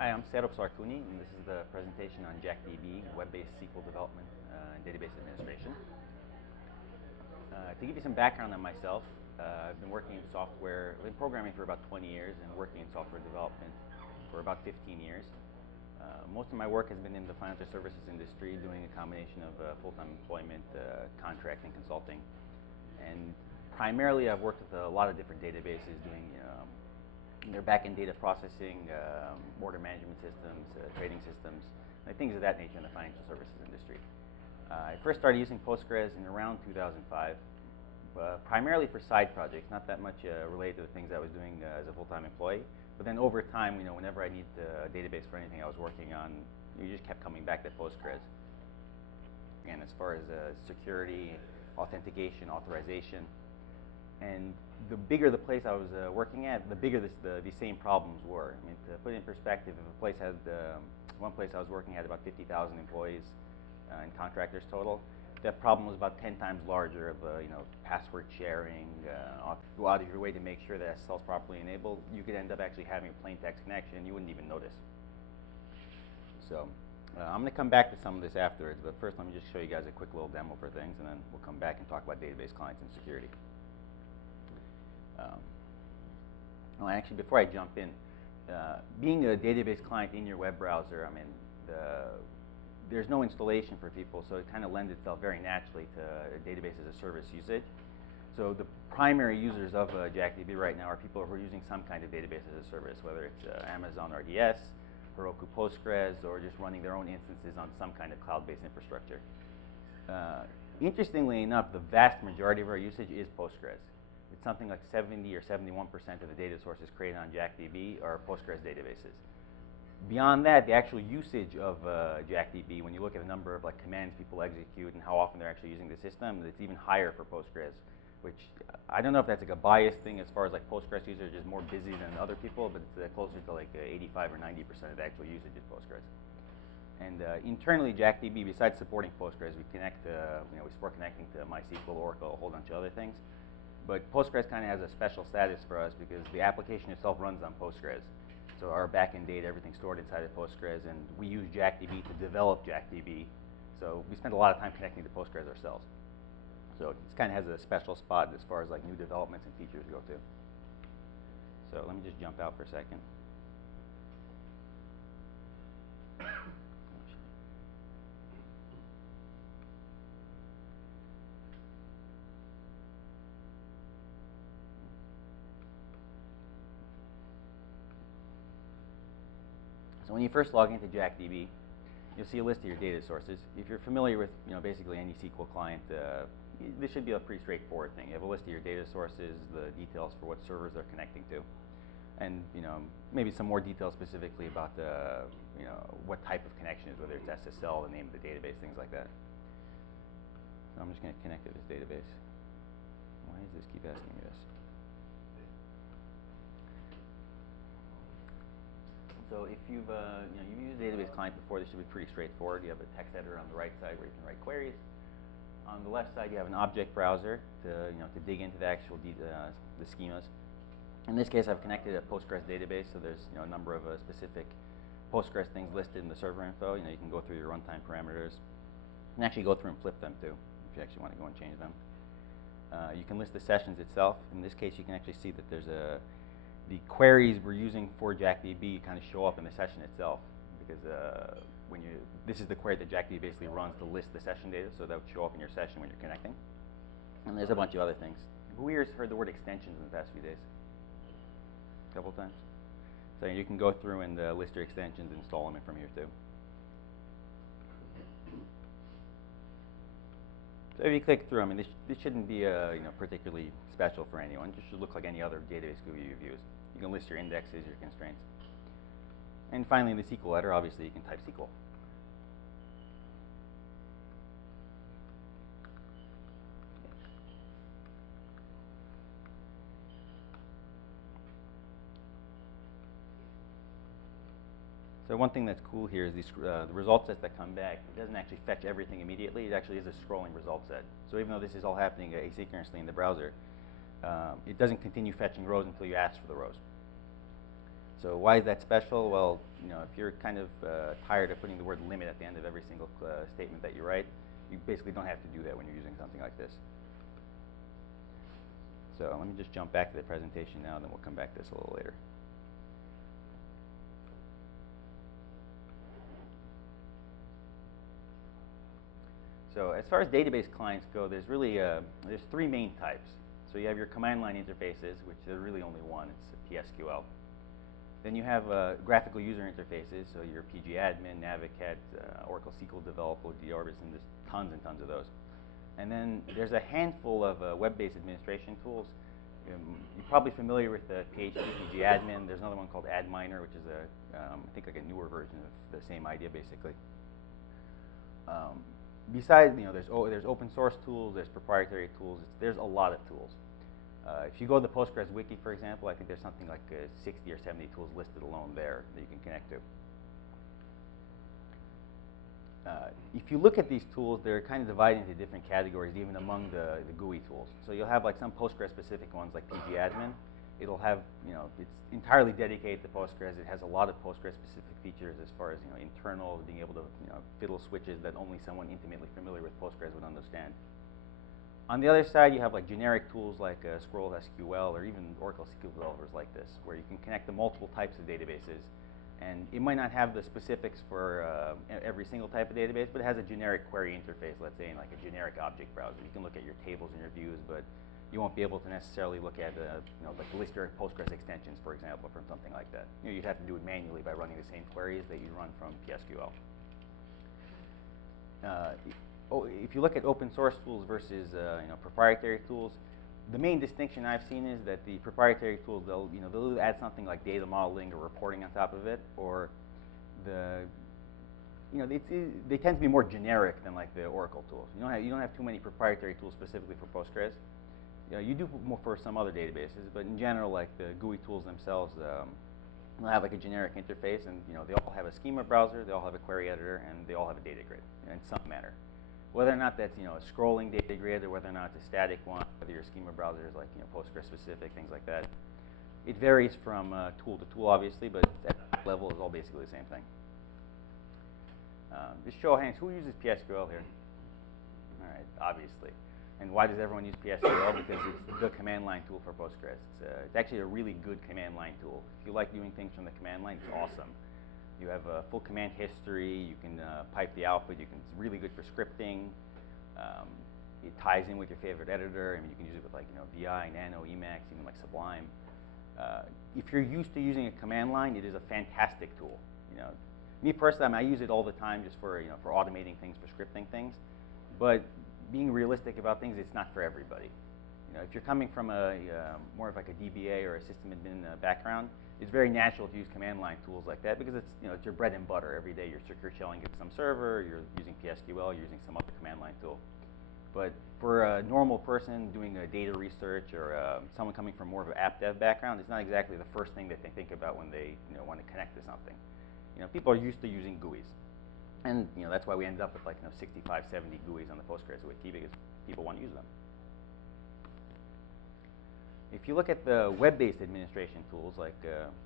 Hi, I'm Sehrope Sarkuni, and this is the presentation on JackDB, web-based SQL development and database administration. To give you some background on myself, I've been working in software, I've been programming for about 20 years and working in software development for about 15 years. Most of my work has been in the financial services industry, doing a combination of full-time employment, contracting, consulting. And primarily I've worked with a lot of different databases, doing their back-end data processing, order management systems, trading systems, and things of that nature in the financial services industry. I first started using Postgres in around 2005, primarily for side projects, not that much related to the things I was doing as a full-time employee. But then over time, whenever I needed a database for anything I was working on, you just kept coming back to Postgres. And as far as security, authentication, authorization, and the bigger the place I was working at, the bigger the same problems were. I mean, to put it in perspective, if a place had, one place I was working had about 50,000 employees and contractors total, that problem was about 10 times larger of, password sharing, go out of your way to make sure that SSL is properly enabled. You could end up actually having a plain text connection and you wouldn't even notice. So I'm going to come back to some of this afterwards, but first let me just show you guys a quick little demo for things, and then we'll come back and talk about database clients and security. Well, actually, before I jump in, being a database client in your web browser, I mean, there's no installation for people, so it kind of lends itself very naturally to database as a service usage. So the primary users of JackDB right now are people who are using some kind of database as a service, whether it's Amazon RDS, Heroku Postgres, or just running their own instances on some kind of cloud-based infrastructure. Interestingly enough, the vast majority of our usage is Postgres. It's something like 70 or 71% of the data sources created on JackDB are Postgres databases. Beyond that, the actual usage of JackDB, when you look at the number of commands people execute and how often they're actually using the system, it's even higher for Postgres, which I don't know if that's a biased thing as far as Postgres users are just more busy than other people, but it's closer to 85 or 90% of the actual usage is Postgres. And internally, JackDB, besides supporting Postgres, we connect, we support connecting to MySQL, Oracle, a whole bunch of other things. But Postgres kind of has a special status for us because the application itself runs on Postgres. So our backend data, everything's stored inside of Postgres, and we use JackDB to develop JackDB. So we spend a lot of time connecting to Postgres ourselves. So it kind of has a special spot as far as new developments and features go to. So let me just jump out for a second. So when you first log into JackDB, you'll see a list of your data sources. If you're familiar with basically any SQL client, this should be a pretty straightforward thing. You have a list of your data sources, the details for what servers they're connecting to, and maybe some more details specifically about what type of connection is, whether it's SSL, the name of the database, things like that. So I'm just going to connect to this database. Why does this keep asking me this? So if you've used a database client before, this should be pretty straightforward. You have a text editor on the right side where you can write queries. On the left side, you have an object browser to dig into the actual the schemas. In this case, I've connected a Postgres database, so there's a number of specific Postgres things listed in the server info. You can go through your runtime parameters. You can actually go through and flip them too, if you actually want to go and change them. You can list the sessions itself. In this case, you can actually see that there's the queries we're using for JackDB kind of show up in the session itself, because this is the query that JackDB basically runs to list the session data, so that would show up in your session when you're connecting. And there's a bunch of other things. Who here has heard the word extensions in the past few days? A couple times? So you can go through and list your extensions and install them from here too. So if you click through, I mean, this shouldn't be particularly special for anyone. It just should look like any other database GUI you've used. You can list your indexes, your constraints. And finally, in the SQL editor, obviously, you can type SQL. So one thing that's cool here is the result sets that come back. It doesn't actually fetch everything immediately. It actually is a scrolling result set. So even though this is all happening asynchronously in the browser, it doesn't continue fetching rows until you ask for the rows. So why is that special? Well, if you're kind of tired of putting the word limit at the end of every single statement that you write, you basically don't have to do that when you're using something like this. So let me just jump back to the presentation now, and then we'll come back to this a little later. So as far as database clients go, there's really there's three main types. So you have your command line interfaces, which there's really only one. It's PSQL. Then you have graphical user interfaces, so your PGAdmin, Navicat, Oracle SQL Developer, Deorbis, and there's tons and tons of those. And then there's a handful of web-based administration tools. You're probably familiar with the PHP PGAdmin. There's another one called AdMiner, which is I think like a newer version of the same idea, basically. Besides, there's open source tools, there's proprietary tools. There's a lot of tools. If you go to the Postgres wiki, for example, I think there's something like 60 or 70 tools listed alone there that you can connect to. If you look at these tools, they're kind of divided into different categories, even among the GUI tools. So you'll have like some Postgres-specific ones, like PGAdmin. It'll have, it's entirely dedicated to Postgres. It has a lot of Postgres-specific features as far as internal, being able to fiddle switches that only someone intimately familiar with Postgres would understand. On the other side, you have like generic tools like Scroll SQL or even Oracle SQL developers like this, where you can connect to multiple types of databases. And it might not have the specifics for every single type of database, but it has a generic query interface, let's say in like a generic object browser. You can look at your tables and your views, but you won't be able to necessarily look at like list your Postgres extensions, for example, from something like that. You'd have to do it manually by running the same queries that you run from PSQL. If you look at open source tools versus proprietary tools, the main distinction I've seen is that the proprietary tools, they'll add something like data modeling or reporting on top of it, or they tend to be more generic than like the Oracle tools. You don't have too many proprietary tools specifically for Postgres. You do more for some other databases, but in general, like the GUI tools themselves, they'll have like a generic interface, and they all have a schema browser, they all have a query editor, and they all have a data grid in some manner. Whether or not that's a scrolling data grid, or whether or not it's a static one, whether your schema browser is like Postgres specific, things like that, it varies from tool to tool, obviously, but at that level, it's all basically the same thing. Just show of hands, who uses PSQL here? All right, obviously. And why does everyone use PSQL? Because it's the command line tool for Postgres. It's actually a really good command line tool. If you like doing things from the command line, it's awesome. You have a full command history. You can pipe the output. It's really good for scripting. It ties in with your favorite editor. I mean, you can use it with like VI, Nano, Emacs, even like Sublime. If you're used to using a command line, it is a fantastic tool. Me personally, I use it all the time just for for automating things, for scripting things. But being realistic about things, it's not for everybody. If you're coming from more of like a DBA or a system admin background, it's very natural to use command line tools like that because it's your bread and butter every day. You're secure shelling at some server, you're using PSQL, you're using some other command line tool. But for a normal person doing data research or someone coming from more of an app dev background, it's not exactly the first thing that they think about when they want to connect to something. People are used to using GUIs. And that's why we ended up with like 65, 70 GUIs on the Postgres wiki, because people want to use them. If you look at the web-based administration tools like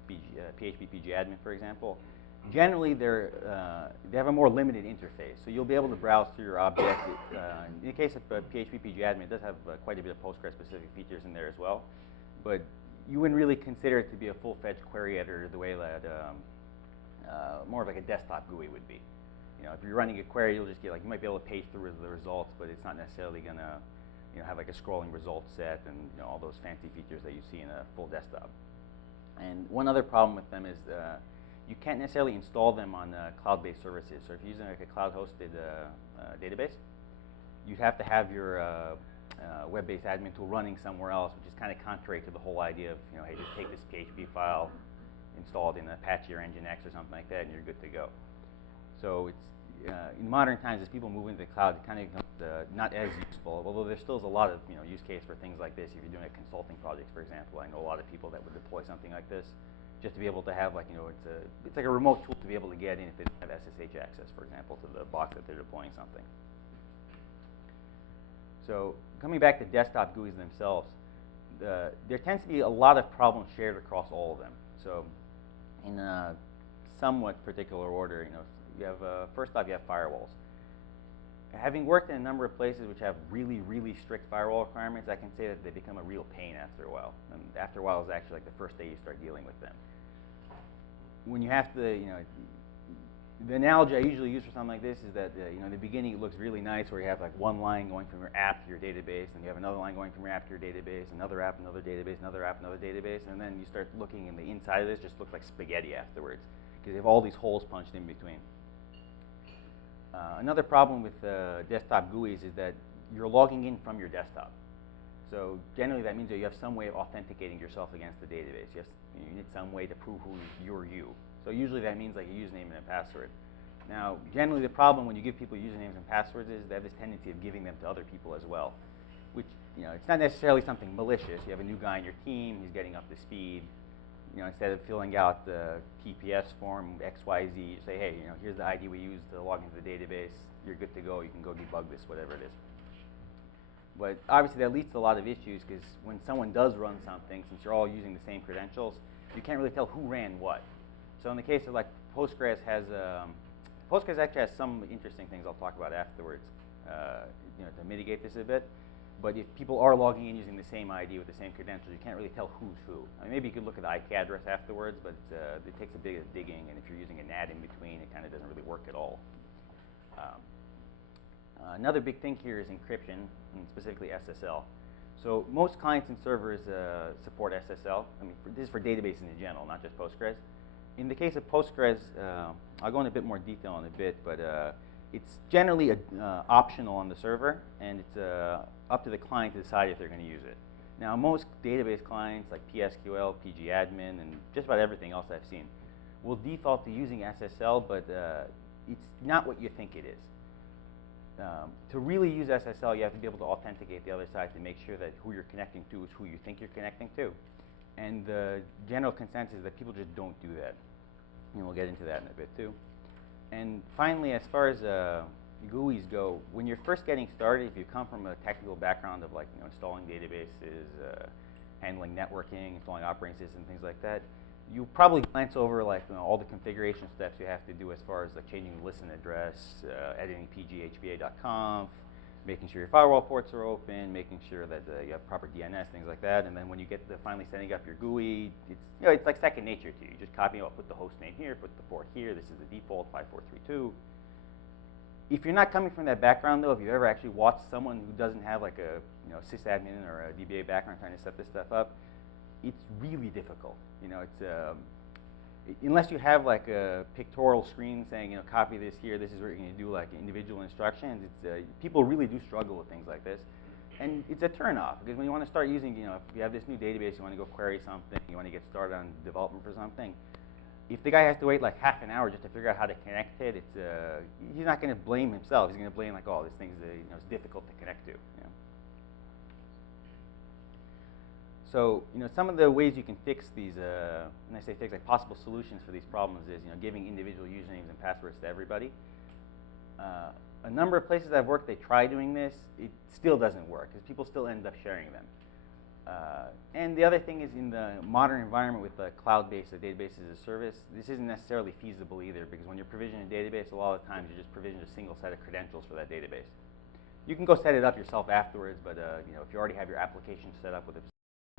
PHP PGAdmin, for example, generally they have a more limited interface. So you'll be able to browse through your object. In the case of PHP PGAdmin, it does have quite a bit of Postgres-specific features in there as well. But you wouldn't really consider it to be a full-fledged query editor the way that more of like a desktop GUI would be. If you're running a query, you'll just get you might be able to page through the results, but it's not necessarily going to have like a scrolling result set and all those fancy features that you see in a full desktop. And one other problem with them is you can't necessarily install them on cloud-based services. So if you're using like a cloud-hosted database, you'd have to have your web-based admin tool running somewhere else, which is kind of contrary to the whole idea of hey, just take this PHP file, install it in Apache or Nginx or something like that, and you're good to go. So it's in modern times, as people move into the cloud, it kind of becomes not as useful. Although there still is a lot of use case for things like this. If you're doing a consulting project, for example, I know a lot of people that would deploy something like this, just to be able to have it's like a remote tool to be able to get in if they don't have SSH access, for example, to the box that they're deploying something. So coming back to desktop GUIs themselves, there tends to be a lot of problems shared across all of them. So in a somewhat particular order. You have first off, you have firewalls. Having worked in a number of places which have really, really strict firewall requirements, I can say that they become a real pain after a while. And after a while is actually like the first day you start dealing with them. When you have to, the analogy I usually use for something like this is that, in the beginning it looks really nice where you have like one line going from your app to your database, and you have another line going from your app to your database, another app, another database, another app, another database, and then you start looking and the inside of this just looks like spaghetti afterwards because you have all these holes punched in between. Another problem with desktop GUIs is that you're logging in from your desktop. So generally that means that you have some way of authenticating yourself against the database. You need some way to prove who you're you. So usually that means like a username and a password. Now, generally the problem when you give people usernames and passwords is they have this tendency of giving them to other people as well, which, it's not necessarily something malicious. You have a new guy on your team, he's getting up to speed. Instead of filling out the TPS form XYZ, you say, hey, here's the ID we use to log into the database. You're good to go. You can go debug this, whatever it is. But obviously that leads to a lot of issues because when someone does run something, since you're all using the same credentials, you can't really tell who ran what. So in the case of like Postgres Postgres actually has some interesting things I'll talk about afterwards, to mitigate this a bit. But if people are logging in using the same ID with the same credentials, you can't really tell who's who. I mean, maybe you could look at the IP address afterwards, but it takes a bit of digging, and if you're using a NAT in between, it kind of doesn't really work at all. Another big thing here is encryption, and specifically SSL. So most clients and servers support SSL. I mean, this is for databases in general, not just Postgres. In the case of Postgres, I'll go into a bit more detail in a bit, but it's generally optional on the server, and it's up to the client to decide if they're going to use it. Now, most database clients like PSQL, pgadmin, and just about everything else I've seen will default to using SSL, but it's not what you think it is. To really use SSL, you have to be able to authenticate the other side to make sure that who you're connecting to is who you think you're connecting to. And the general consensus is that people just don't do that. And we'll get into that in a bit too. And finally, as far as GUIs go, when you're first getting started, if you come from a technical background of like installing databases, handling networking, installing operating systems, things like that, you probably glance over like all the configuration steps you have to do as far as like changing the listen address, editing pghpa.conf, making sure your firewall ports are open, making sure that you have proper DNS, things like that. And then when you get to finally setting up your GUI, it's like second nature to you. You just copy out, put the host name here, put the port here. This is the default 5432. If you're not coming from that background, though, if you've ever actually watched someone who doesn't have like a sysadmin or a DBA background trying to set this stuff up, it's really difficult. Unless you have like a pictorial screen saying, copy this here, this is what you're going to do, like individual instructions. People really do struggle with things like this. And it's a turnoff, because when you want to start using, if you have this new database, you want to go query something, you want to get started on development for something, if the guy has to wait like half an hour just to figure out how to connect it, he's not going to blame himself. He's going to blame like, oh, this thing's it's difficult to connect to. So, some of the ways you can fix these, when I say fix, like possible solutions for these problems is, giving individual usernames and passwords to everybody. A number of places I've worked, they try doing this. It still doesn't work, because people still end up sharing them. And the other thing is, in the modern environment with the cloud-based databases as a service, this isn't necessarily feasible either, because when you're provisioning a database, a lot of times you just provision a single set of credentials for that database. You can go set it up yourself afterwards, but if you already have your application set up with a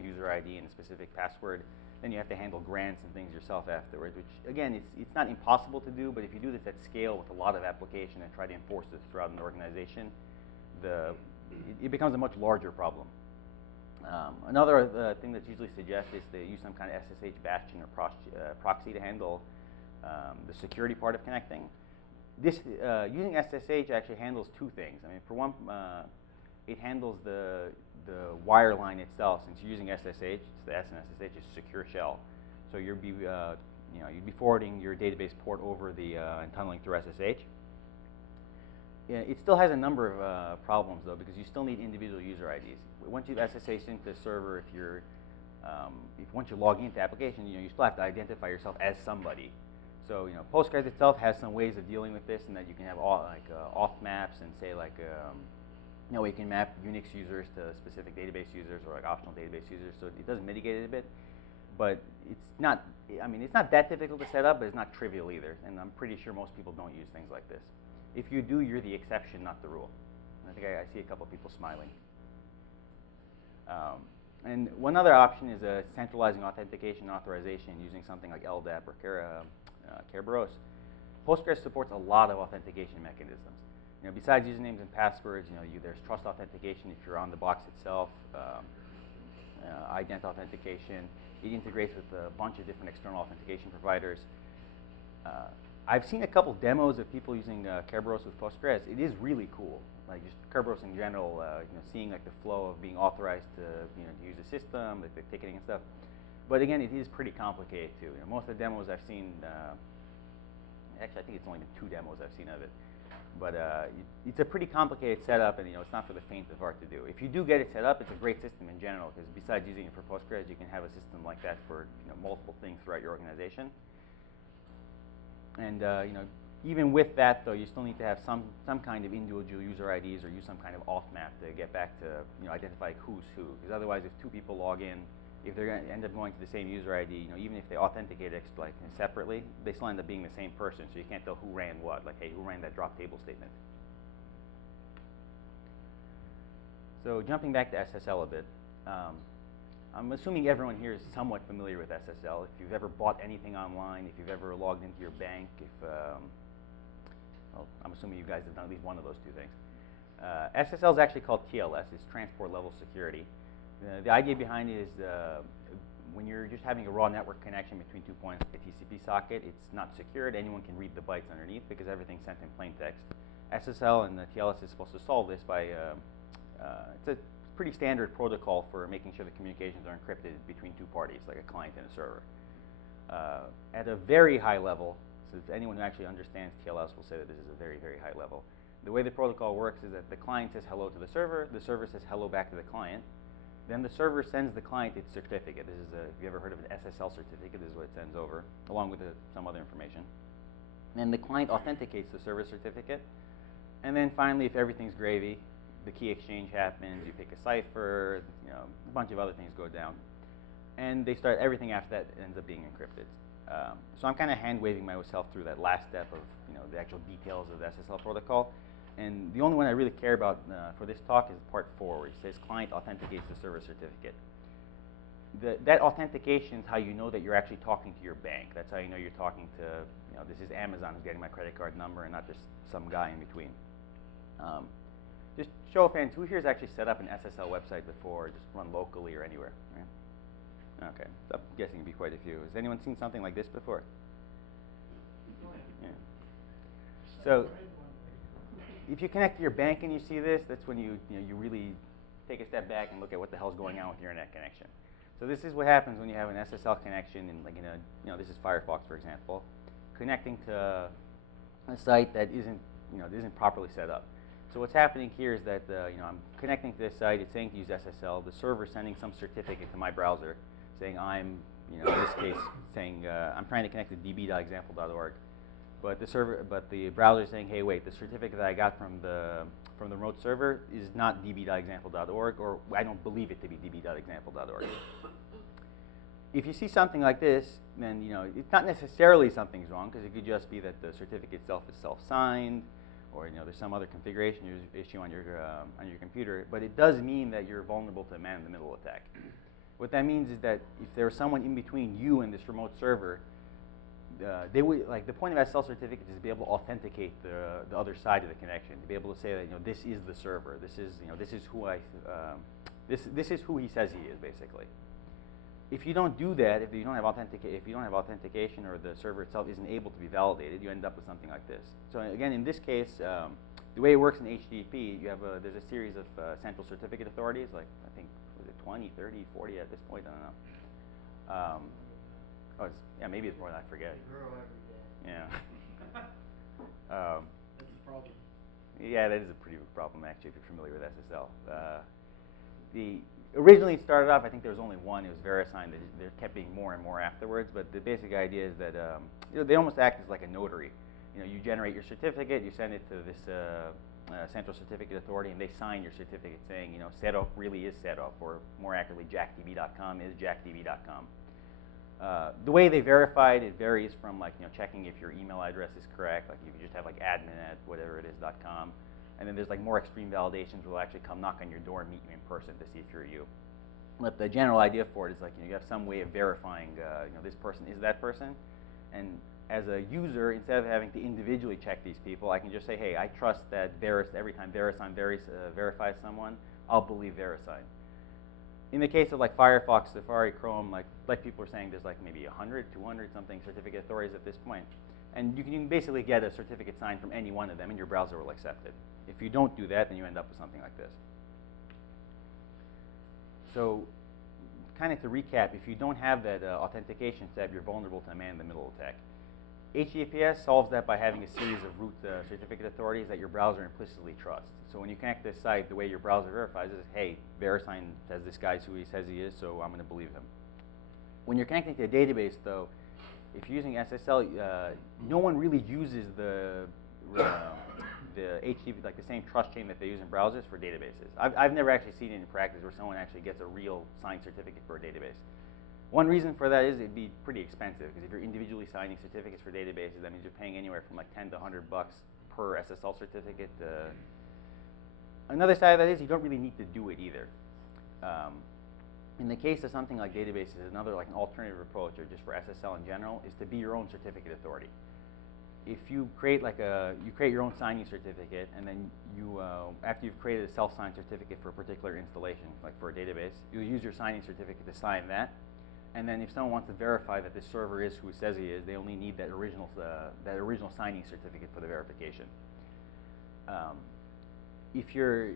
user ID and a specific password, then you have to handle grants and things yourself afterwards, which again, it's not impossible to do, but if you do this at scale with a lot of application and try to enforce this throughout an organization, it becomes a much larger problem. Another thing that's usually suggested is to use some kind of SSH bastion or proxy to handle the security part of connecting. This using SSH actually handles two things. I mean, for one, it handles the wire line itself. Since you're using SSH, it's the S in SSH is secure shell. So you'd be forwarding your database port over and tunneling through SSH. Yeah, it still has a number of problems though, because you still need individual user IDs. Once you've SSH'd into the server, once you log into the application, you still have to identify yourself as somebody. So Postgres itself has some ways of dealing with this, and that you can have auth maps and say like. You can map Unix users to specific database users or like optional database users, so it does mitigate it a bit. but it's not, I mean, it's not that difficult to set up, but it's not trivial either, and I'm pretty sure most people don't use things like this. If you do, you're the exception, not the rule. And I think I see a couple people smiling. And one other option is centralizing authentication and authorization using something like LDAP or Kerberos. Postgres supports a lot of authentication mechanisms. You know, besides usernames and passwords, you know, there's trust authentication if you're on the box itself, ident authentication. It integrates with a bunch of different external authentication providers. I've seen a couple demos of people using Kerberos with Postgres. It is really cool. Like just Kerberos in general, you know, seeing like the flow of being authorized to, you know, to use the system, like the ticketing and stuff. But again, it is pretty complicated too. You know, most of the demos I've seen, actually I think it's only been 2 demos I've seen of it. But it's a pretty complicated setup, and you know, it's not for the faint of heart to do. If you do get it set up, it's a great system in general, because besides using it for Postgres, you can have a system like that for, you know, multiple things throughout your organization. And you know, even with that, though, you still need to have some kind of individual user IDs or use some kind of auth map to get back to, you know, identify who's who. Because otherwise, if 2 people log in, if they're going to end up going to the same user ID, you know, even if they authenticate like separately, they still end up being the same person. So you can't tell who ran what. Like, hey, who ran that drop table statement? So jumping back to SSL a bit. I'm assuming everyone here is somewhat familiar with SSL. If you've ever bought anything online, if you've ever logged into your bank, well, I'm assuming you guys have done at least one of those 2 things. SSL is actually called TLS. It's transport level security. The idea behind it is when you're just having a raw network connection between 2 points like a TCP socket, it's not secured. Anyone can read the bytes underneath because everything's sent in plain text. SSL and the TLS is supposed to solve this by, it's a pretty standard protocol for making sure the communications are encrypted between 2 parties, like a client and a server. At a very high level, so anyone who actually understands TLS will say that this is a very, very high level. The way the protocol works is that the client says hello to the server says hello back to the client, then the server sends the client its certificate. This is if you ever heard of an SSL certificate, this is what it sends over, along with some other information. And the client authenticates the server certificate, and then finally, if everything's gravy, the key exchange happens, you pick a cipher, you know, a bunch of other things go down. And they start, everything after that ends up being encrypted. So I'm kind of hand-waving myself through that last step of, you know, the actual details of the SSL protocol. And the only one I really care about for this talk is part 4, where it says client authenticates the server certificate. That authentication is how you know that you're actually talking to your bank. That's how you know you're talking to, you know, this is Amazon who's getting my credit card number and not just some guy in between. Just show of hands, who here has actually set up an SSL website before, just run locally or anywhere? Right? Okay, so I'm guessing it'd be quite a few. Has anyone seen something like this before? Yeah. So, if you connect to your bank and you see this, that's when you really take a step back and look at what the hell's going on with your internet connection. So this is what happens when you have an SSL connection, and like this is Firefox, for example, connecting to a site that isn't properly set up. So what's happening here is that I'm connecting to this site. It's saying to use SSL. The server's sending some certificate to my browser, saying in this case, saying I'm trying to connect to db.example.org. But the browser is saying, hey, wait, the certificate that I got from the remote server is not db.example.org, or I don't believe it to be db.example.org. If you see something like this, then it's not necessarily something's wrong, because it could just be that the certificate itself is self-signed, or there's some other configuration issue on your computer. But it does mean that you're vulnerable to a man-in-the-middle attack. What that means is that if there's someone in between you and this remote server, they would, like, the point of SSL certificate is to be able to authenticate the other side of the connection, to be able to say that this is the server, this is who this is who he says he is, basically. If you don't do that, if you don't have authentication, or the server itself isn't able to be validated, you end up with something like this. So again, in this case, the way it works in HTTP, there's a series of central certificate authorities, like I think was it 20, 30, 40 at this point, I don't know. Maybe it's more than I forget. They grow every day. Yeah. That's a problem. Yeah, that is a pretty big problem, actually, if you're familiar with SSL. Originally it started off, I think there was only one. It was VeriSign. There kept being more and more afterwards. But the basic idea is that they almost act as like a notary. You generate your certificate, you send it to this central certificate authority, and they sign your certificate saying, Sehrope really is Sehrope, or more accurately, JackDB.com is JackDB.com. The way they verify it, it varies from like checking if your email address is correct, like you can just have like admin@whatever-it-is.com, and then there's like more extreme validations where they'll actually come knock on your door and meet you in person to see if you're you. But the general idea for it is like you have some way of verifying this person is that person, and as a user, instead of having to individually check these people, I can just say, hey, I trust that every time VeriSign verifies someone, I'll believe VeriSign. In the case of like Firefox, Safari, Chrome, like people are saying, there's like maybe 100, 200 something certificate authorities at this point. And you can basically get a certificate signed from any one of them and your browser will accept it. If you don't do that, then you end up with something like this. So kind of to recap, if you don't have that authentication step, you're vulnerable to a man-in-the-middle attack. HTTPS solves that by having a series of root certificate authorities that your browser implicitly trusts. So when you connect this site, the way your browser verifies is, hey, VeriSign says this guy's who he says he is, so I'm going to believe him. When you're connecting to a database, though, if you're using SSL, no one really uses the HTTP, like the same trust chain that they use in browsers for databases. I've never actually seen it in practice where someone actually gets a real signed certificate for a database. One reason for that is it'd be pretty expensive, because if you're individually signing certificates for databases, that means you're paying anywhere from like 10 to 100 bucks per SSL certificate. Another side of that is you don't really need to do it either. In the case of something like databases, another like an alternative approach, or just for SSL in general, is to be your own certificate authority. If you create like you create your own signing certificate, and then you, after you've created a self-signed certificate for a particular installation, like for a database, you'll use your signing certificate to sign that. And then if someone wants to verify that this server is who it says he is, they only need that original signing certificate for the verification. If you're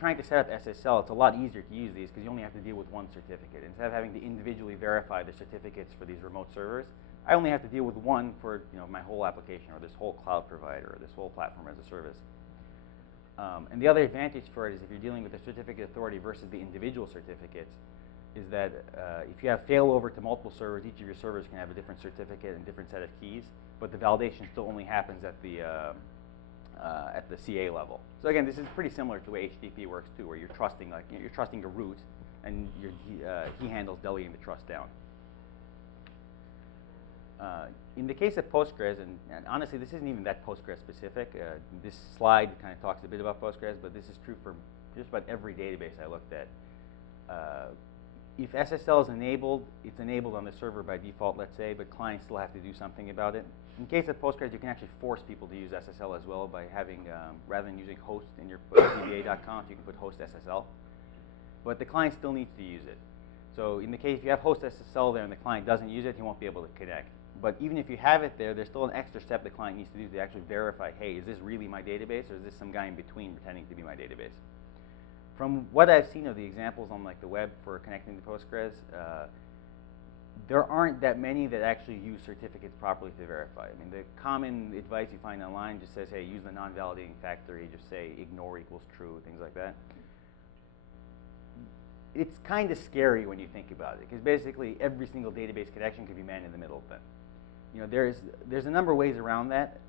trying to set up SSL, it's a lot easier to use these because you only have to deal with one certificate. Instead of having to individually verify the certificates for these remote servers, I only have to deal with one for my whole application, or this whole cloud provider, or this whole platform as a service. And the other advantage for it is if you're dealing with the certificate authority versus the individual certificates, is that if you have failover to multiple servers, each of your servers can have a different certificate and different set of keys, but the validation still only happens at the CA level. So again, this is pretty similar to the way HTTP works too, where you're trusting a root, and he handles delegating the trust down. In the case of Postgres, and honestly, this isn't even that Postgres specific. This slide kind of talks a bit about Postgres, but this is true for just about every database I looked at. If SSL is enabled, it's enabled on the server by default, let's say, but clients still have to do something about it. In case of Postgres, you can actually force people to use SSL as well by having, rather than using host in your DBA.conf, you can put host SSL. But the client still needs to use it. So in the case, if you have host SSL there and the client doesn't use it, he won't be able to connect. But even if you have it there, there's still an extra step the client needs to do to actually verify, hey, is this really my database, or is this some guy in between pretending to be my database? From what I've seen of the examples on like the web for connecting to Postgres, there aren't that many that actually use certificates properly to verify. I mean, the common advice you find online just says, hey, use the non-validating factory, just say ignore equals true, things like that. It's kind of scary when you think about it, because basically every single database connection could be man in the middle then. There's a number of ways around that.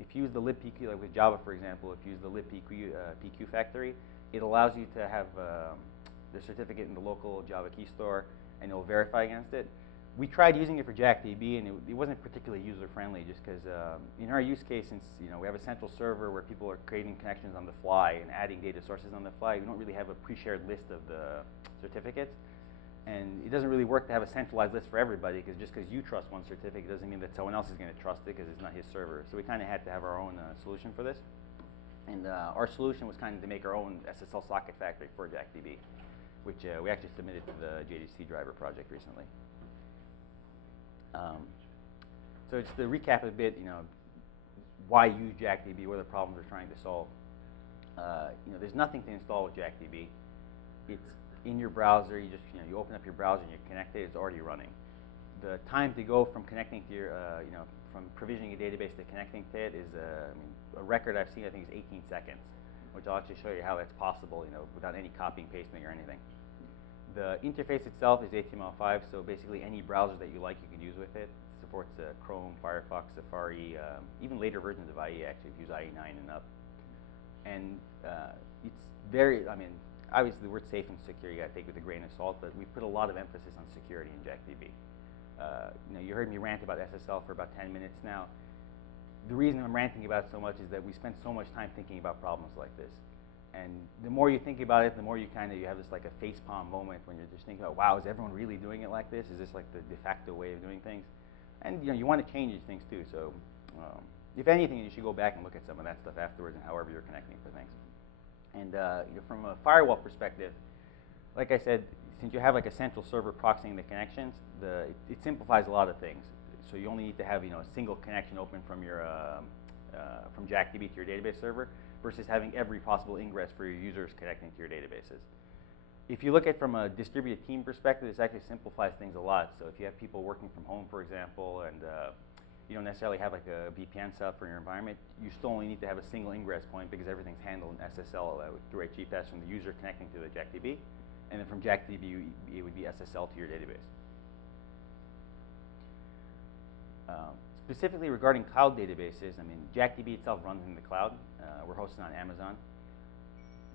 If you use the libpq, like with Java, for example, if you use the libpq PQ factory, it allows you to have the certificate in the local Java key store, and it will verify against it. We tried using it for JackDB, and it wasn't particularly user-friendly, just because in our use case, since we have a central server where people are creating connections on the fly and adding data sources on the fly, we don't really have a pre-shared list of the certificates. And it doesn't really work to have a centralized list for everybody, because just because you trust one certificate doesn't mean that someone else is going to trust it because it's not his server. So we kind of had to have our own solution for this. And our solution was kind of to make our own SSL socket factory for JackDB, which we actually submitted to the JDC driver project recently. So just to recap a bit, why use JackDB, what are the problems we're trying to solve. There's nothing to install with JackDB. It's in your browser. You just you open up your browser and you connect it. It's already running. The time to go from connecting to your from provisioning a database to connecting to it is a record I've seen, I think, is 18 seconds, which I'll actually show you how that's possible, without any copying, pasting, or anything. The interface itself is HTML5, so basically any browser that you like, you can use with it. It supports Chrome, Firefox, Safari, even later versions of IE, actually, if you use IE 9 and up. And it's very, obviously the word safe and secure you got to take with a grain of salt, but we put a lot of emphasis on security in JackDB. You heard me rant about SSL for about 10 minutes now. The reason I'm ranting about it so much is that we spend so much time thinking about problems like this. And the more you think about it, the more you have this like a facepalm moment when you're just thinking about, wow, is everyone really doing it like this? Is this like the de facto way of doing things? And you want to change these things too. So if anything, you should go back and look at some of that stuff afterwards and however you're connecting for things. And from a firewall perspective, like I said, since you have like a central server proxying the connections, it simplifies a lot of things. So you only need to have a single connection open from your from JackDB to your database server versus having every possible ingress for your users connecting to your databases. If you look at it from a distributed team perspective, this actually simplifies things a lot. So if you have people working from home, for example, and you don't necessarily have like a VPN set up for your environment, you still only need to have a single ingress point because everything's handled in SSL through HTTPS from the user connecting to the JackDB. And then from JackDB, it would be SSL to your database. Specifically regarding cloud databases, I mean, JackDB itself runs in the cloud. We're hosted on Amazon.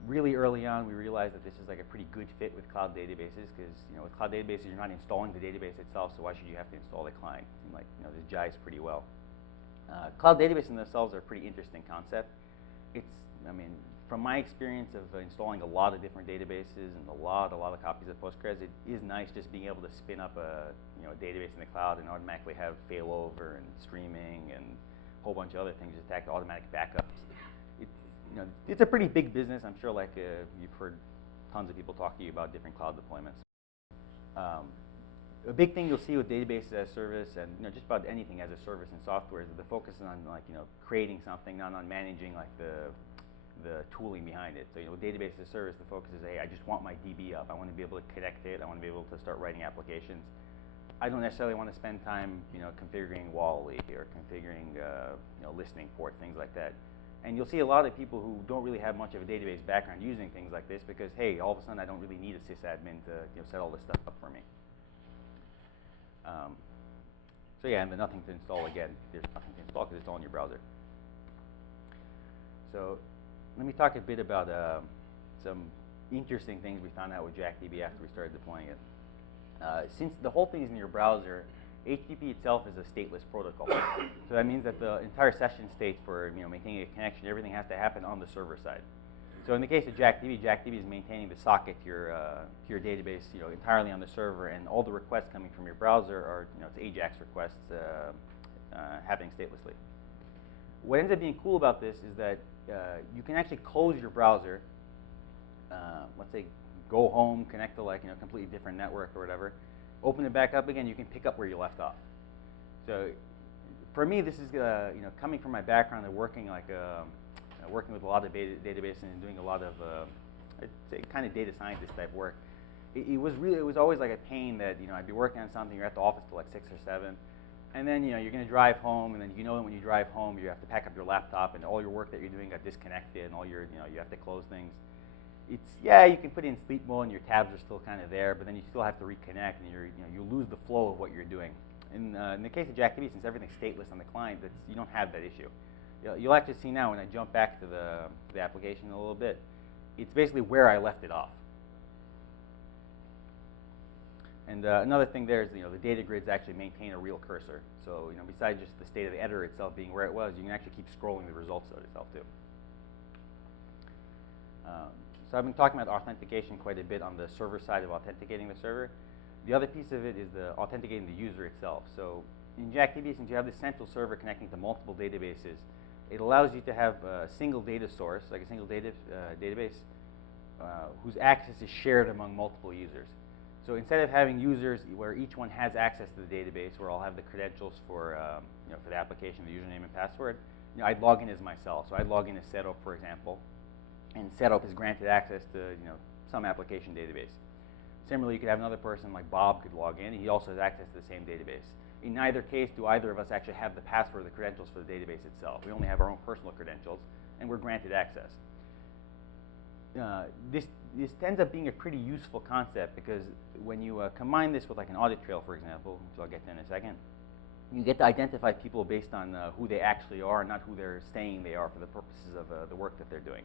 Really early on, we realized that this is like a pretty good fit with cloud databases because, with cloud databases, you're not installing the database itself, so why should you have to install the client? It seemed like, this jives pretty well. Cloud databases in themselves are a pretty interesting concept. From my experience of installing a lot of different databases and a lot of copies of Postgres, it is nice just being able to spin up a database in the cloud and automatically have failover and streaming and a whole bunch of other things, just attack automatic backups. It's a pretty big business. I'm sure you've heard tons of people talk to you about different cloud deployments. A big thing you'll see with databases as a service and just about anything as a service in software is that the focus is on creating something, not on managing the tooling behind it. So database as a service, the focus is, hey, I just want my DB up. I want to be able to connect it. I want to be able to start writing applications. I don't necessarily want to spend time configuring Wally or configuring listening port, things like that. And you'll see a lot of people who don't really have much of a database background using things like this because, hey, all of a sudden I don't really need a sysadmin to set all this stuff up for me. So yeah, and then nothing to install again. There's nothing to install because it's all in your browser. So let me talk a bit about some interesting things we found out with JackDB after we started deploying it. Since the whole thing is in your browser, HTTP itself is a stateless protocol. So that means that the entire session state for maintaining a connection, everything has to happen on the server side. So in the case of JackDB, JackDB is maintaining the socket to your database entirely on the server, and all the requests coming from your browser are it's AJAX requests happening statelessly. What ends up being cool about this is that you can actually close your browser. Let's say go home, connect to a completely different network or whatever. Open it back up again, you can pick up where you left off. So for me, this is coming from my background of working working with a lot of databases and doing a lot of I'd say kind of data scientist type work. It was always like a pain that I'd be working on something, you're at the office till like 6 or 7, and then you're going to drive home, and then that when you drive home you have to pack up your laptop, and all your work that you're doing got disconnected, and all your you have to close things. You can put it in sleep mode and your tabs are still kind of there, but then you still have to reconnect, and you lose the flow of what you're doing. In the case of JackDB, since everything's stateless on the client, you don't have that issue. You'll actually see now when I jump back to the application a little bit, it's basically where I left it off. And another thing there is the data grids actually maintain a real cursor. So besides just the state of the editor itself being where it was, you can actually keep scrolling the results of itself too. So I've been talking about authentication quite a bit on the server side of authenticating the server. The other piece of it is the authenticating the user itself. So in JackDB, since you have this central server connecting to multiple databases, it allows you to have a single data source, like a single database, whose access is shared among multiple users. So instead of having users where each one has access to the database, where I'll have the credentials for for the application, the username and password, I'd log in as myself. So I'd log in as Sehrope, for example, and Sehrope is granted access to some application database. Similarly, you could have another person like Bob could log in, and he also has access to the same database. In neither case do either of us actually have the password or the credentials for the database itself. We only have our own personal credentials, and we're granted access. This ends up being a pretty useful concept because when you combine this with like an audit trail, for example, which I'll get to in a second, you get to identify people based on who they actually are, not who they're saying they are for the purposes of the work that they're doing.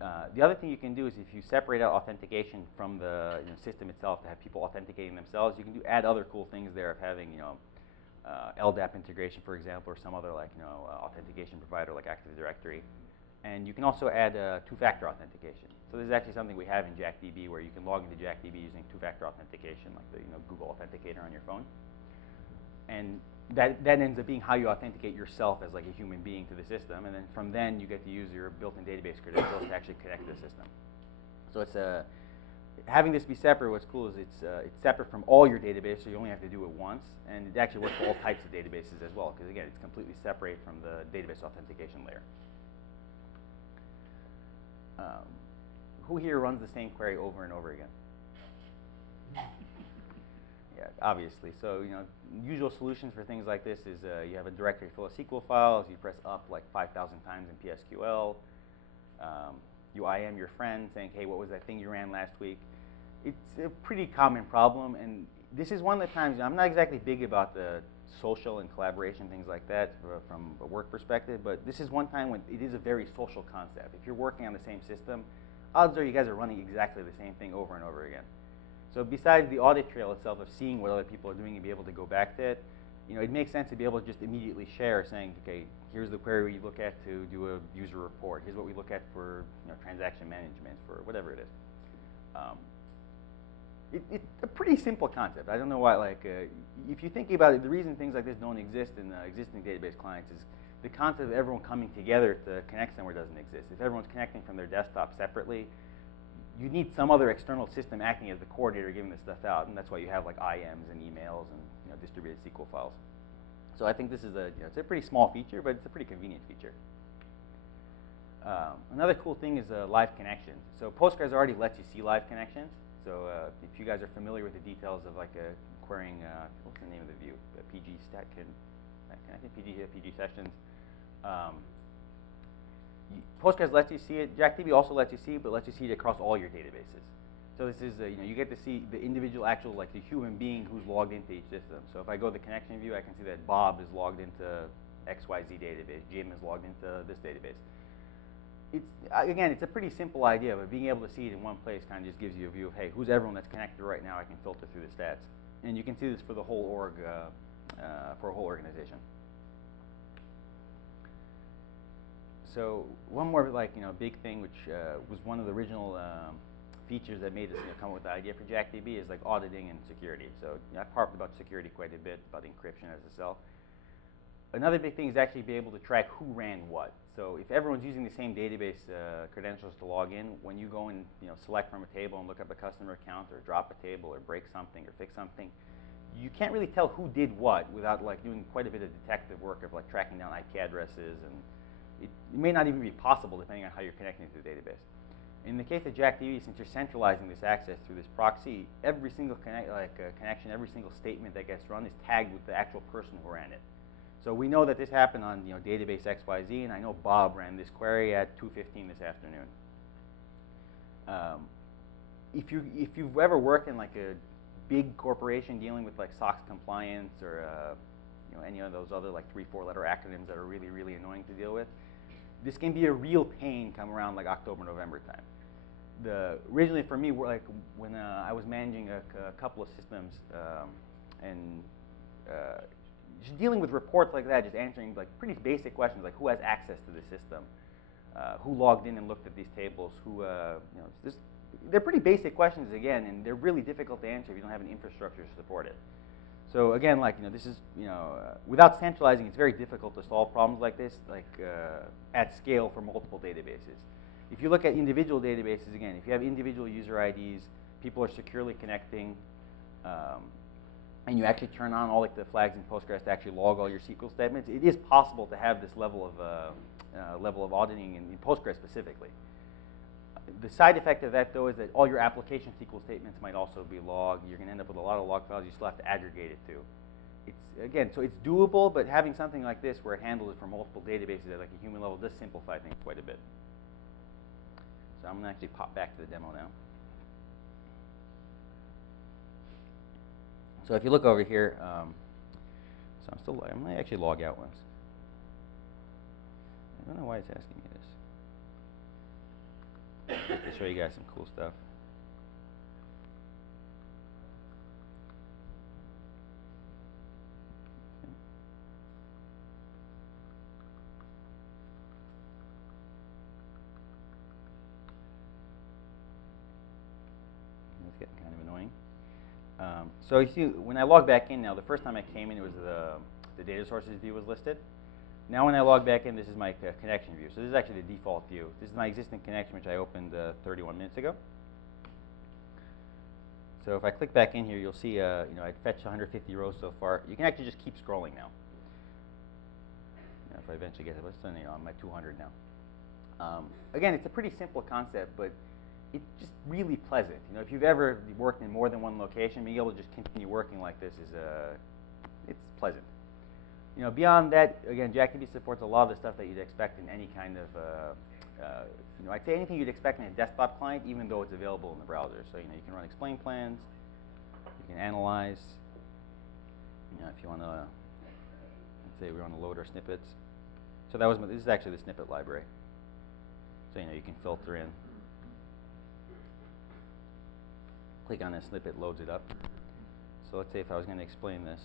The other thing you can do is if you separate out authentication from the system itself to have people authenticating themselves, you can add other cool things there of having LDAP integration, for example, or some other authentication provider like Active Directory. And you can also add two-factor authentication. So this is actually something we have in JackDB where you can log into JackDB using two-factor authentication, like the Google Authenticator on your phone. And that ends up being how you authenticate yourself as like a human being to the system, and then from then you get to use your built-in database credentials to actually connect to the system. So it's having this be separate. What's cool is it's separate from all your database, so you only have to do it once, and it actually works for all types of databases as well, because again, it's completely separate from the database authentication layer. Who here runs the same query over and over again? Yeah, obviously. So usual solutions for things like this is you have a directory full of SQL files. You press up like 5,000 times in PSQL. You IM your friend saying, hey, what was that thing you ran last week? It's a pretty common problem, and this is one of the times I'm not exactly big about the social and collaboration, things like that from a work perspective, but this is one time when it is a very social concept. If you're working on the same system, odds are you guys are running exactly the same thing over and over again. So besides the audit trail itself of seeing what other people are doing and be able to go back to it, it makes sense to be able to just immediately share, saying, okay, here's the query we look at to do a user report. Here's what we look at for transaction management, for whatever it is. It's a pretty simple concept. I don't know why, if you think about it, the reason things like this don't exist in existing database clients is the concept of everyone coming together to connect somewhere doesn't exist. If everyone's connecting from their desktop separately, you need some other external system acting as the coordinator giving this stuff out, and that's why you have like IMs and emails and distributed SQL files. So I think this is it's a pretty small feature, but it's a pretty convenient feature. Another cool thing is live connections. So Postgres already lets you see live connections. So if you guys are familiar with the details of querying, what's the name of the view? PG stat I think PG sessions. Postgres lets you see it. JackDB also lets you see it, but lets you see it across all your databases. So this is you get to see the individual actual the human being who's logged into each system. So if I go to the connection view, I can see that Bob is logged into XYZ database. Jim is logged into this database. Again, it's a pretty simple idea, but being able to see it in one place kind of just gives you a view of, hey, who's everyone that's connected right now? I can filter through the stats, and you can see this for the whole org, for a whole organization. So one more big thing, which was one of the original features that made us come up with the idea for JackDB, is auditing and security. So I've harped about security quite a bit, about encryption as itself. Another big thing is actually be able to track who ran what. So if everyone's using the same database credentials to log in, when you go and select from a table and look up a customer account or drop a table or break something or fix something, you can't really tell who did what without doing quite a bit of detective work of tracking down IP addresses, and it may not even be possible depending on how you're connecting to the database. In the case of JackDB, since you're centralizing this access through this proxy, every single connection, every single statement that gets run is tagged with the actual person who ran it. So we know that this happened on database XYZ, and I know Bob ran this query at 2:15 this afternoon. If you've ever worked in a big corporation dealing with SOX compliance or any of those other 3-4 letter acronyms that are really, really annoying to deal with, this can be a real pain come around October, November time. Originally for me, when I was managing a couple of systems and just dealing with reports like that, just answering pretty basic questions like who has access to the system, who logged in and looked at these tables, they're pretty basic questions again, and they're really difficult to answer if you don't have an infrastructure to support it. So again, this is without centralizing, it's very difficult to solve problems like this, at scale for multiple databases. If you look at individual databases, again, if you have individual user IDs, people are securely connecting, and you actually turn on all the flags in Postgres to actually log all your SQL statements, it is possible to have this level of auditing in Postgres specifically. The side effect of that, though, is that all your application SQL statements might also be logged. You're going to end up with a lot of log files you still have to aggregate it to. So it's doable, but having something like this where it handles it for multiple databases at a human level does simplify things quite a bit. So I'm going to actually pop back to the demo now. So if you look over here, I'm going to actually log out once. I don't know why it's asking me this. just to show you guys some cool stuff. It's getting kind of annoying. So you see, when I log back in now, the first time I came in, it was the data sources view was listed. Now when I log back in, this is my connection view. So this is actually the default view. This is my existing connection, which I opened 31 minutes ago. So if I click back in here, you'll see, I'd fetched 150 rows so far. You can actually just keep scrolling now. If I eventually get it, let's say, I'm at 200 now. Again, it's a pretty simple concept, but it's just really pleasant. If you've ever worked in more than one location, being able to just continue working like this is, it's pleasant. Beyond that, again, JackDB supports a lot of the stuff that you'd expect in any kind of, I'd say anything you'd expect in a desktop client, even though it's available in the browser. So, you can run explain plans, you can analyze, if you want to, let's say we want to load our snippets. So this is actually the snippet library. So, you can filter in. Click on a snippet, loads it up. So let's say if I was going to explain this,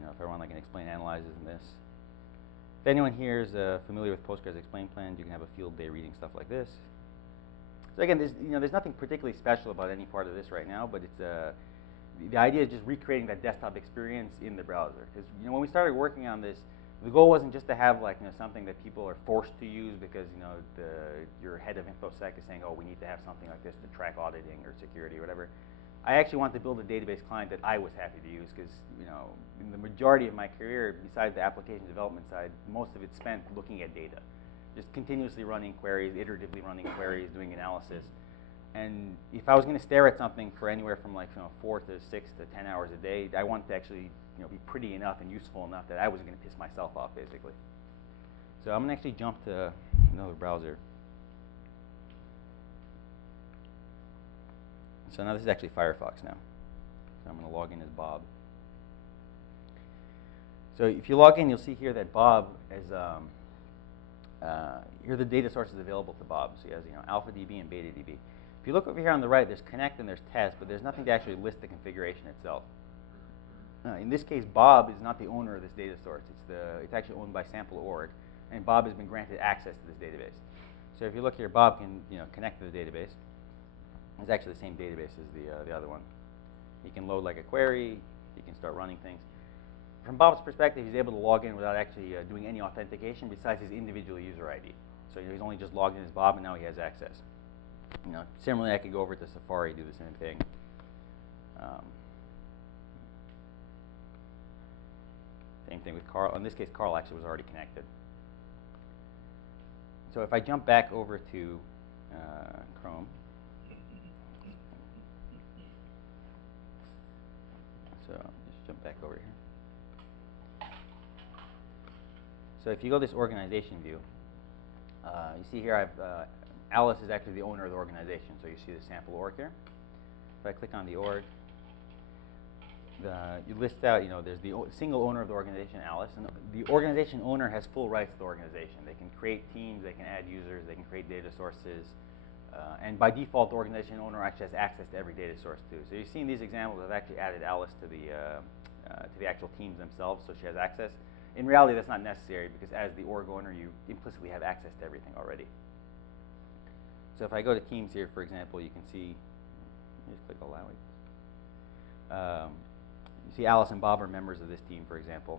if I run like an explain analyzes in this. If anyone here is familiar with Postgres explain plans, you can have a field day reading stuff like this. So again, there's nothing particularly special about any part of this right now, but it's the idea is just recreating that desktop experience in the browser. Because when we started working on this, the goal wasn't just to have like something that people are forced to use because your head of InfoSec is saying, oh, we need to have something like this to track auditing or security or whatever. I actually wanted to build a database client that I was happy to use because in the majority of my career, besides the application development side, most of it spent looking at data, just continuously running queries, iteratively running queries, doing analysis. And if I was going to stare at something for anywhere from like 4 to 6 to 10 hours a day, I wanted to actually be pretty enough and useful enough that I wasn't going to piss myself off, basically. So I'm going to actually jump to another browser. So now this is actually Firefox now. So I'm going to log in as Bob. So if you log in, you'll see here that Bob is, here are the data sources available to Bob. So he has AlphaDB and BetaDB. If you look over here on the right, there's connect and there's test, but there's nothing to actually list the configuration itself. In this case, Bob is not the owner of this data source. It's actually owned by sample.org, and Bob has been granted access to this database. So if you look here, Bob can connect to the database. It's actually the same database as the other one. He can load like a query. He can start running things. From Bob's perspective, he's able to log in without actually doing any authentication besides his individual user ID. So he's only just logged in as Bob, and now he has access. Similarly, I could go over to Safari, do the same thing. Same thing with Carl. In this case, Carl actually was already connected. So if I jump back over to Chrome, so just jump back over here. So if you go to this organization view, you see here Alice is actually the owner of the organization. So you see the sample org here. If I click on the org, you list out, there's the single owner of the organization, Alice, and the organization owner has full rights to the organization. They can create teams, they can add users, they can create data sources, and by default, the organization owner actually has access to every data source too. So you've seen these examples. I've actually added Alice to the actual teams themselves, so she has access. In reality, that's not necessary because as the org owner, you implicitly have access to everything already. So if I go to teams here, for example, you can see, just click allow it. You see Alice and Bob are members of this team, for example.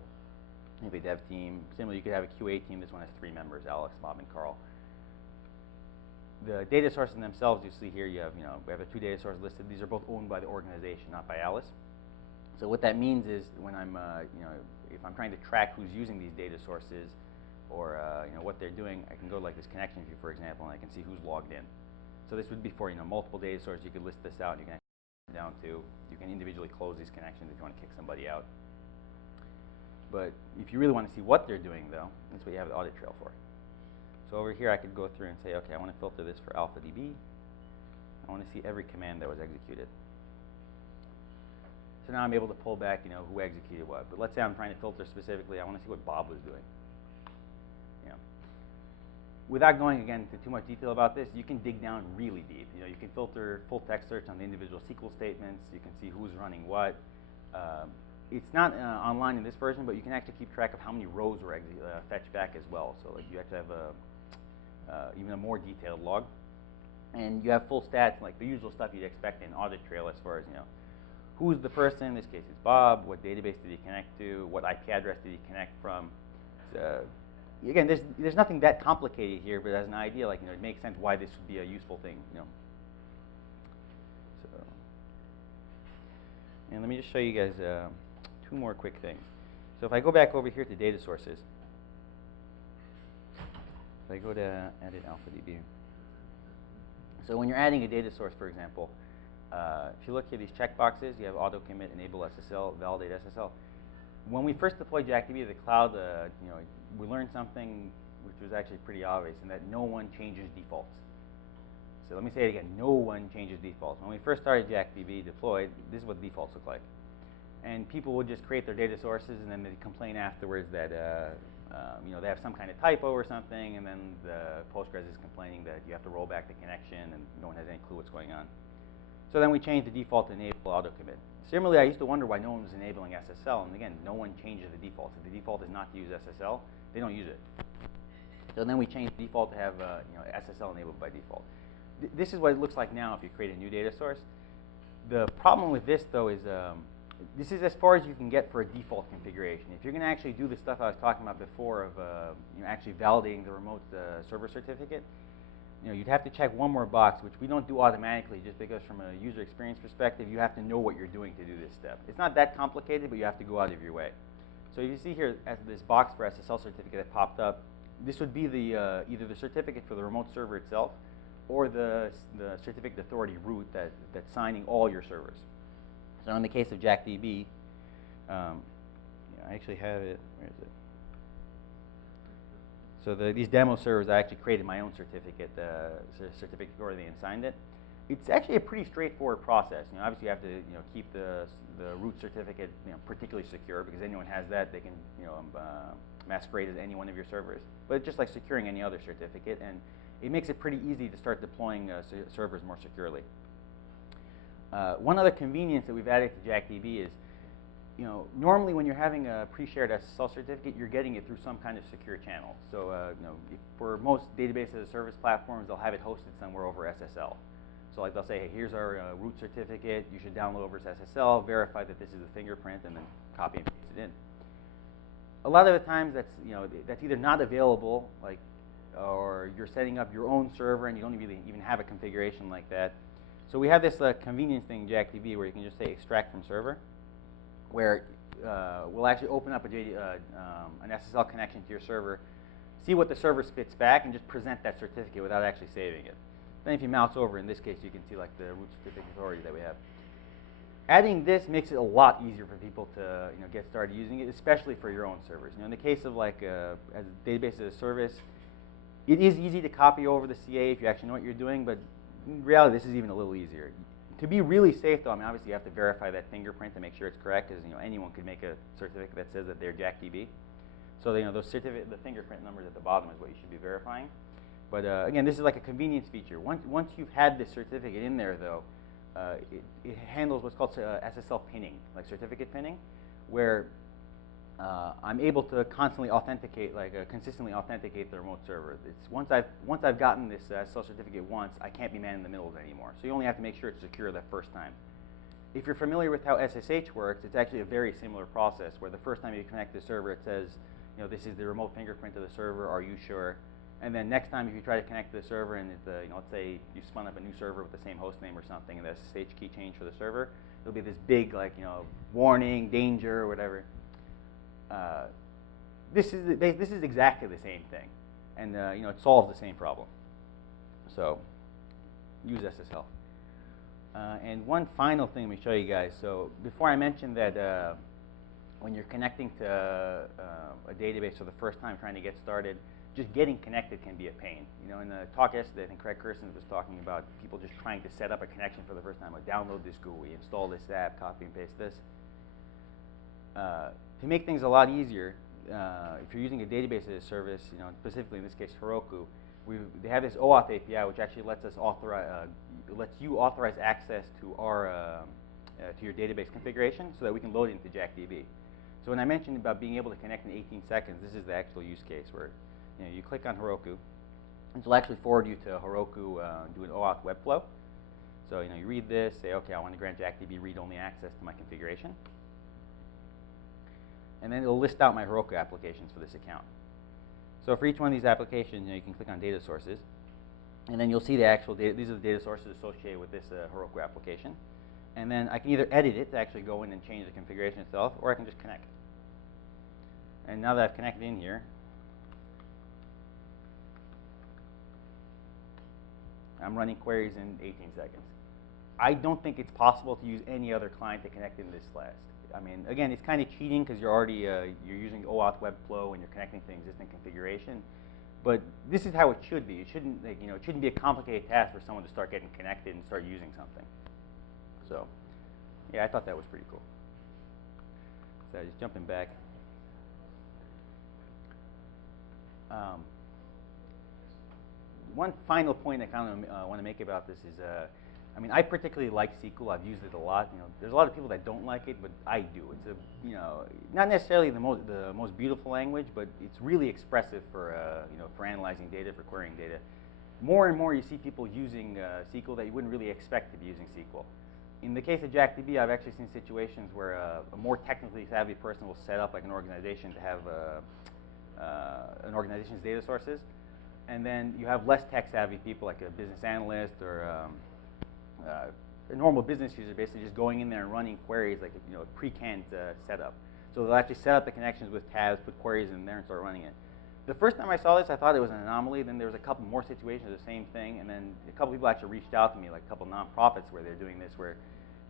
Maybe a dev team. Similarly, you could have a QA team. This one has 3 members, Alex, Bob, and Carl. The data sources themselves, you see here, we have the 2 data sources listed. These are both owned by the organization, not by Alice. So what that means is when I'm, if I'm trying to track who's using these data sources or what they're doing, I can go to like this connection view, for example, and I can see who's logged in. So this would be for multiple data sources. You could list this out. And you can down to, you can individually close these connections if you want to kick somebody out. But if you really want to see what they're doing, though, that's what you have the audit trail for. So over here, I could go through and say, okay, I want to filter this for AlphaDB. I want to see every command that was executed. So now I'm able to pull back, who executed what. But let's say I'm trying to filter specifically. I want to see what Bob was doing. without going again into too much detail about this, you can dig down really deep. You know, you can filter full text search on the individual SQL statements. You can see who's running what. It's not online in this version, but you can actually keep track of how many rows were fetched back as well. So like you actually have even a more detailed log. And you have full stats, like the usual stuff you'd expect in audit trail as far as, you know, who's the person, in this case it's Bob, what database did he connect to, what IP address did he connect from. Again, there's nothing that complicated here, but as an idea, like, you know, it makes sense why this would be a useful thing, you know. So, and let me just show you guys two more quick things. So if I go back over here to data sources, if I go to edit AlphaDB. So when you're adding a data source, for example, if you look here, these checkboxes, you have auto commit, enable SSL, validate SSL. When we first deployed JackDB to the cloud, you know, we learned something which was actually pretty obvious, in that no one changes defaults. So let me say it again, no one changes defaults. When we first started JackDB deployed, this is what defaults look like. And people would just create their data sources, and then they'd complain afterwards that you know, they have some kind of typo or something, and then the Postgres is complaining that you have to roll back the connection, and no one has any clue what's going on. So then we changed the default to enable auto commit. Similarly, I used to wonder why no one was enabling SSL, and again, no one changes the default. If the default is not to use SSL, they don't use it. So then we changed the default to have you know, SSL enabled by default. This is what it looks like now if you create a new data source. The problem with this, though, is this is as far as you can get for a default configuration. If you're going to actually do the stuff I was talking about before of you know, actually validating the remote server certificate, you know, you'd have to check one more box, which we don't do automatically, just because from a user experience perspective, you have to know what you're doing to do this step. It's not that complicated, but you have to go out of your way. So you see here, as this box for SSL certificate that popped up, this would be the either the certificate for the remote server itself, or the certificate authority root that's signing all your servers. So in the case of JackDB, yeah, I actually have it. Where is it? So these demo servers, I actually created my own certificate, certificate authority, and signed it. It's actually a pretty straightforward process. You know, obviously you have to, you know, keep the root certificate, you know, particularly secure, because anyone has that, they can, you know, masquerade as any one of your servers. But it's just like securing any other certificate, and it makes it pretty easy to start deploying servers more securely. One other convenience that we've added to JackDB is, you know, normally when you're having a pre-shared SSL certificate, you're getting it through some kind of secure channel. So, you know, for most database as a service platforms, they'll have it hosted somewhere over SSL. So, like they'll say, hey, here's our root certificate. You should download over SSL, verify that this is the fingerprint, and then copy and paste it in. A lot of the times, that's, you know, that's either not available, like, or you're setting up your own server and you don't really even have a configuration like that. So we have this convenience thing in JackDB where you can just say extract from server, where we'll actually open up an SSL connection to your server, see what the server spits back, and just present that certificate without actually saving it. Then if you mouse over, in this case, you can see like the root certificate authority that we have. Adding this makes it a lot easier for people to, you know, get started using it, especially for your own servers. You know, in the case of like as a database as a service, it is easy to copy over the CA if you actually know what you're doing, but in reality, this is even a little easier. To be really safe, though, I mean, obviously you have to verify that fingerprint to make sure it's correct, because, you know, anyone could make a certificate that says that they're JackDB. So, you know, those the fingerprint numbers at the bottom is what you should be verifying. But again, this is like a convenience feature. Once you've had this certificate in there, though, it handles what's called SSL pinning, like certificate pinning, where I'm able to constantly authenticate, consistently authenticate the remote server. It's once I've gotten this SSL certificate once, I can't be man in the middle anymore. So you only have to make sure it's secure that first time. If you're familiar with how SSH works, it's actually a very similar process, where the first time you connect to the server, it says, you know, this is the remote fingerprint of the server. Are you sure? And then next time, if you try to connect to the server, and it's, you know, let's say you spun up a new server with the same host name or something, and the SSH key changed for the server, there'll be this big, like, you know, warning, danger, or whatever. This is exactly the same thing, and you know, it solves the same problem. So use SSL. And one final thing let me show you guys. So before I mentioned that when you're connecting to a database for the first time, trying to get started, just getting connected can be a pain. You know, in the talk yesterday, I think Craig Kirsten was talking about people just trying to set up a connection for the first time. Like, download this GUI, install this app, copy and paste this. To make things a lot easier, if you're using a database as a service, you know, specifically in this case Heroku, they have this OAuth API, which actually lets us lets you authorize access to our to your database configuration, so that we can load it into JackDB. So when I mentioned about being able to connect in 18 seconds, this is the actual use case where you click on Heroku, and it'll actually forward you to Heroku, do an OAuth webflow. So you read this, say, okay, I want to grant JackDB read-only access to my configuration, and then it'll list out my Heroku applications for this account. So for each one of these applications, you can click on data sources, and then you'll see the actual data. These are the data sources associated with this Heroku application. And then I can either edit it to actually go in and change the configuration itself, or I can just connect. And now that I've connected in here, I'm running queries in 18 seconds. I don't think it's possible to use any other client to connect in this fast. I mean, again, it's kind of cheating because you're already you're using OAuth Webflow and you're connecting to the existing configuration. But this is how it should be. It shouldn't, it shouldn't be a complicated task for someone to start getting connected and start using something. So, yeah, I thought that was pretty cool. So just jumping back. One final point I kind of want to make about this is, I mean, I particularly like SQL. I've used it a lot. There's a lot of people that don't like it, but I do. It's not necessarily the most beautiful language, but it's really expressive for for analyzing data, for querying data. More and more, you see people using SQL that you wouldn't really expect to be using SQL. In the case of JackDB, I've actually seen situations where a more technically savvy person will set up like an organization to have an organization's data sources, and then you have less tech-savvy people like a business analyst or a normal business user basically just going in there and running queries like a pre-canned setup. So they'll actually set up the connections with tabs, put queries in there, and start running it. The first time I saw this, I thought it was an anomaly. Then there was a couple more situations of the same thing, and then a couple people actually reached out to me, like a couple nonprofits where they're doing this, where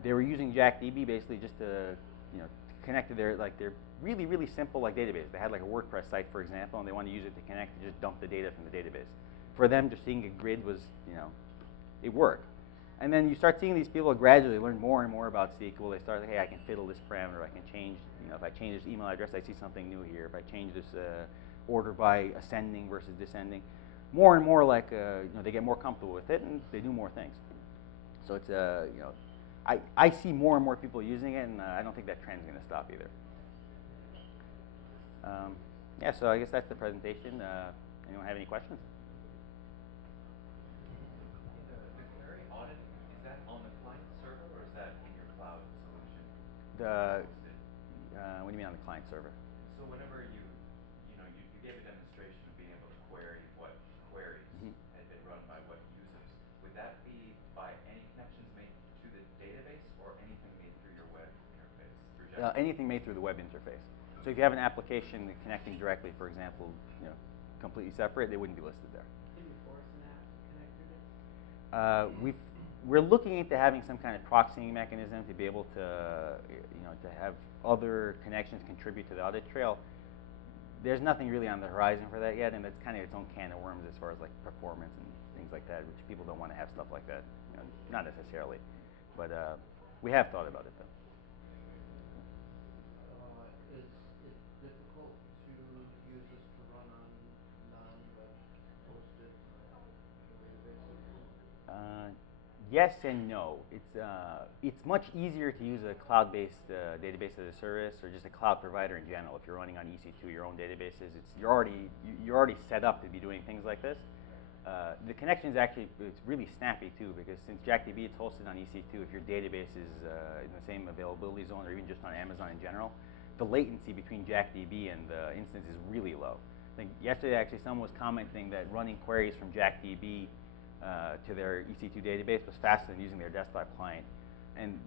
they were using JackDB basically just to connect to their really, really simple database. They had like a WordPress site, for example, and they wanted to use it to connect to just dump the data from the database. For them, just seeing a grid was, it worked. And then you start seeing these people gradually learn more and more about SQL. They start, hey, I can fiddle this parameter. I can change, if I change this email address, I see something new here. If I change this order by ascending versus descending, more and more they get more comfortable with it and they do more things. So it's I see more and more people using it, and I don't think that trend's going to stop either. Yeah, so I guess that's the presentation. Anyone have any questions? The query auditing, is that on the client server or is that in your cloud solution? What do you mean on the client server? So whenever you gave a demonstration of being able to query what queries had been run by what users, would that be by any connections made to the database or anything made through your web interface? Through anything made through the web interface. So if you have an application connecting directly, for example, completely separate, they wouldn't be listed there. Can you force an app to connect to this? We're looking into having some kind of proxying mechanism to be able to, to have other connections contribute to the audit trail. There's nothing really on the horizon for that yet, and that's kind of its own can of worms as far as performance and things like that, which people don't want to have stuff like that. Not necessarily, but we have thought about it though. Is it difficult to use this to run on non-web hosted databases? Yes and no. It's much easier to use a cloud-based database as a service or just a cloud provider in general. If you're running on EC2, your own databases, you're already set up to be doing things like this. The connection is actually it's really snappy too, because since JackDB it's hosted on EC2, if your database is in the same availability zone or even just on Amazon in general, the latency between JackDB and the instance is really low. I think yesterday actually someone was commenting that running queries from JackDB to their EC2 database was faster than using their desktop client. And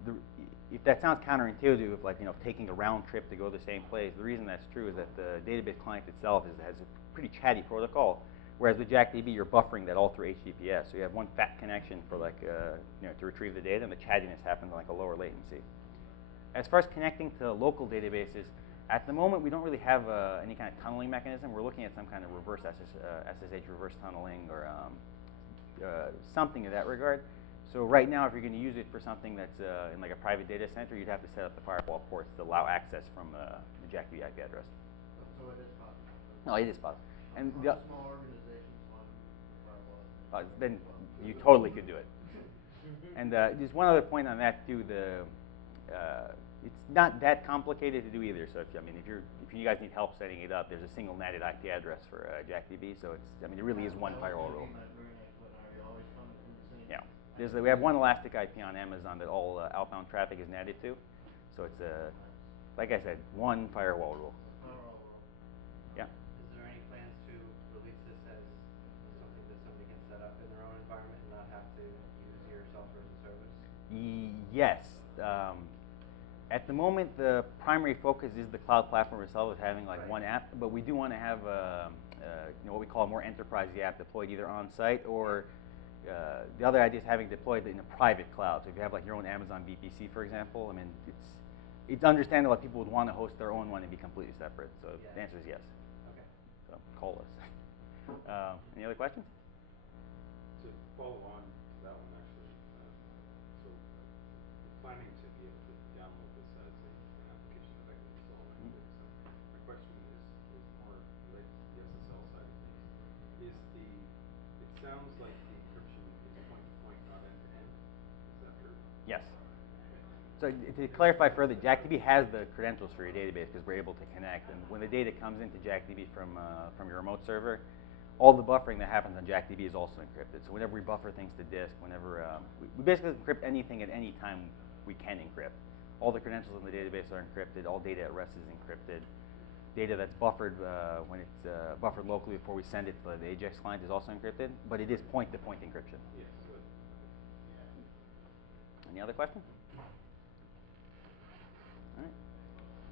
if that sounds counterintuitive, taking a round trip to go to the same place, the reason that's true is that the database client itself has a pretty chatty protocol, whereas with JackDB you're buffering that all through HTTPS. So you have one fat connection for to retrieve the data, and the chattiness happens on a lower latency. As far as connecting to local databases, at the moment we don't really have any kind of tunneling mechanism. We're looking at some kind of reverse SSH reverse tunneling or something of that regard. So right now, if you're going to use it for something that's in a private data center, you'd have to set up the firewall ports to allow access from the JackDB IP address. So it is possible. No, it is possible. And How small organizations want then you totally could do it. And just one other point on that too. It's not that complicated to do either. So if you guys need help setting it up, there's a single netted IP address for JackDB. So it really is one firewall rule. Yeah. We have one elastic IP on Amazon that all outbound traffic is netted to. So it's like I said, one firewall rule. Yeah. Is there any plans to release this as something that somebody can set up in their own environment and not have to use your software as a service? Yes. At the moment, the primary focus is the cloud platform itself, is having like one app. But we do want to have what we call a more enterprisey app deployed either on site or the other idea is having deployed in a private cloud. So if you have like your own Amazon VPC, for example, it's understandable that people would want to host their own one and be completely separate. So the answer is yes. Okay. So call us. Any other questions? To follow on to that one, actually, so we're planning to be able to download this as an application that I can install and everything. So my question is more related to the SSL side of things. It sounds like the encryption is point-to-point, not end-to-end. Is that true? Yes. So to clarify further, JackDB has the credentials for your database because we're able to connect. And when the data comes into JackDB from your remote server, all the buffering that happens on JackDB is also encrypted. So whenever we buffer things to disk, whenever we basically encrypt anything at any time we can encrypt. All the credentials in the database are encrypted. All data at rest is encrypted. Data that's buffered when it's buffered locally before we send it to the AJAX client is also encrypted, but it is point-to-point encryption. Yes. Good. Any other questions? All right.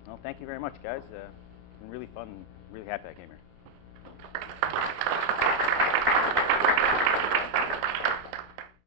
Well, thank you very much, guys. It's been really fun. Really happy I came here.